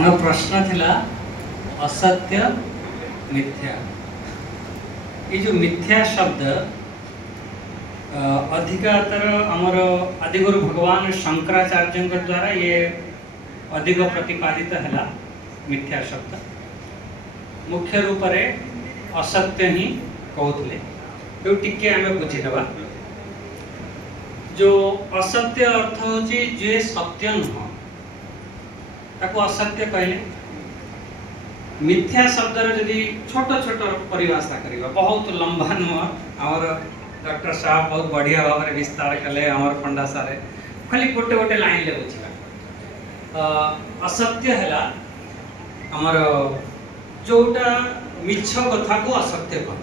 आम प्रश्न थिला असत्य मिथ्या। ये जो मिथ्या शब्द अधिकतर आमर आदिगुरु भगवान शंकराचार्य द्वारा ये अधिक प्रतिपादित है। मिथ्या शब्द मुख्य रूप से असत्य ही कहते जो टिके आम बुझीदबा। जो असत्य अर्थ होची जे सत्य नुह ताको असत्य कहले। मिथ्या शब्द जदि छोट छोट परिभाषा करवा बहुत लंबा नुह। आमर डॉक्टर साहब बहुत बढ़िया भाव में विस्तार कले आमर पंडा सारे खाली गोटे गोटे लाइन ले बुझा। असत्य है आमर जोटा मिछ कथा को असत्य कह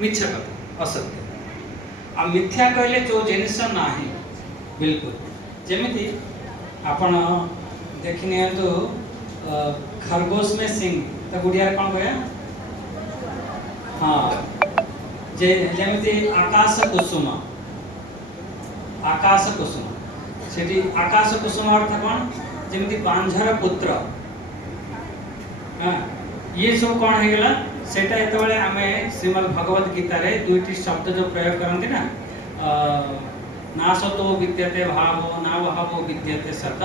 मिछ कथा असत्य। आ मिथ्या कहले जो जिनिस नाही बिल्कुल जमीती आपण देखने तो खरगोश में सिंह तो गुड़िया कौन कहे हाँ जे जमीती आकाश कुसुम सेठी आकाश कुसुम अर्थ कौन जमीती बांझर पुत्र। हाँ ये सब कौन है गला सेटा एतबेले आमे श्रीमद् भगवत गीता रे दुईटी शब्द जो प्रयोग करते ना ना सतो विद्यते भावो ना भावो विद्यते सत।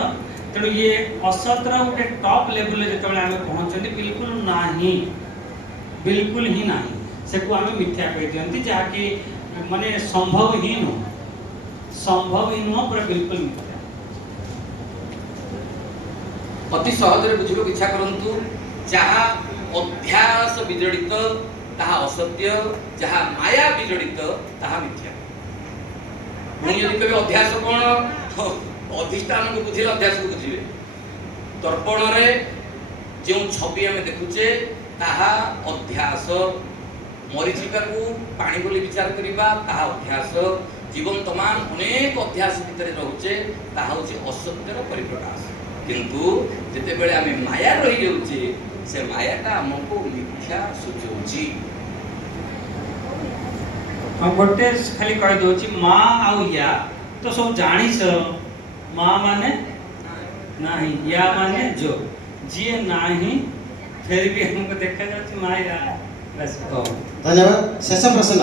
तेणु ये असतर गोटे टॉप लेवल जो आम पहुँचते बिल्कुल ही ना से को आम मिथ्या कह दिखती जहाँकि माने संभव ही नुह पूरा बिल्कुल मिथ्या। अति सहज बुझे इच्छा करंतु जहाँ अध्यास विजड़ित ताहा असत्य, जहाँ माया विजड़ित ताहा मिथ्या। पुणी यदि कभी अध्यास कौन अधिष्ठान को बुझे अध्यास को बुझे दर्पण रे जो छवि आम देखुचे ताहा अध्यास। मरीचिका को पानी बोली विचार करवा ताहा अध्यास। जीवन तमाम अनेक अध्यास भितर रोचे ताहा होची असत्यर परिप्रकाश। किंतु जिते बेले आम माया रही जाउचे से मायाटा हमको मिथ्या सूचौची। हम गोटे खाली कह दोची माँ आउ या तो सब जानिस माँ माने नहीं या माने जो जी नहीं फिर भी हमको देखा जाती माँ या बस। धन्यवाद। शेष प्रश्न।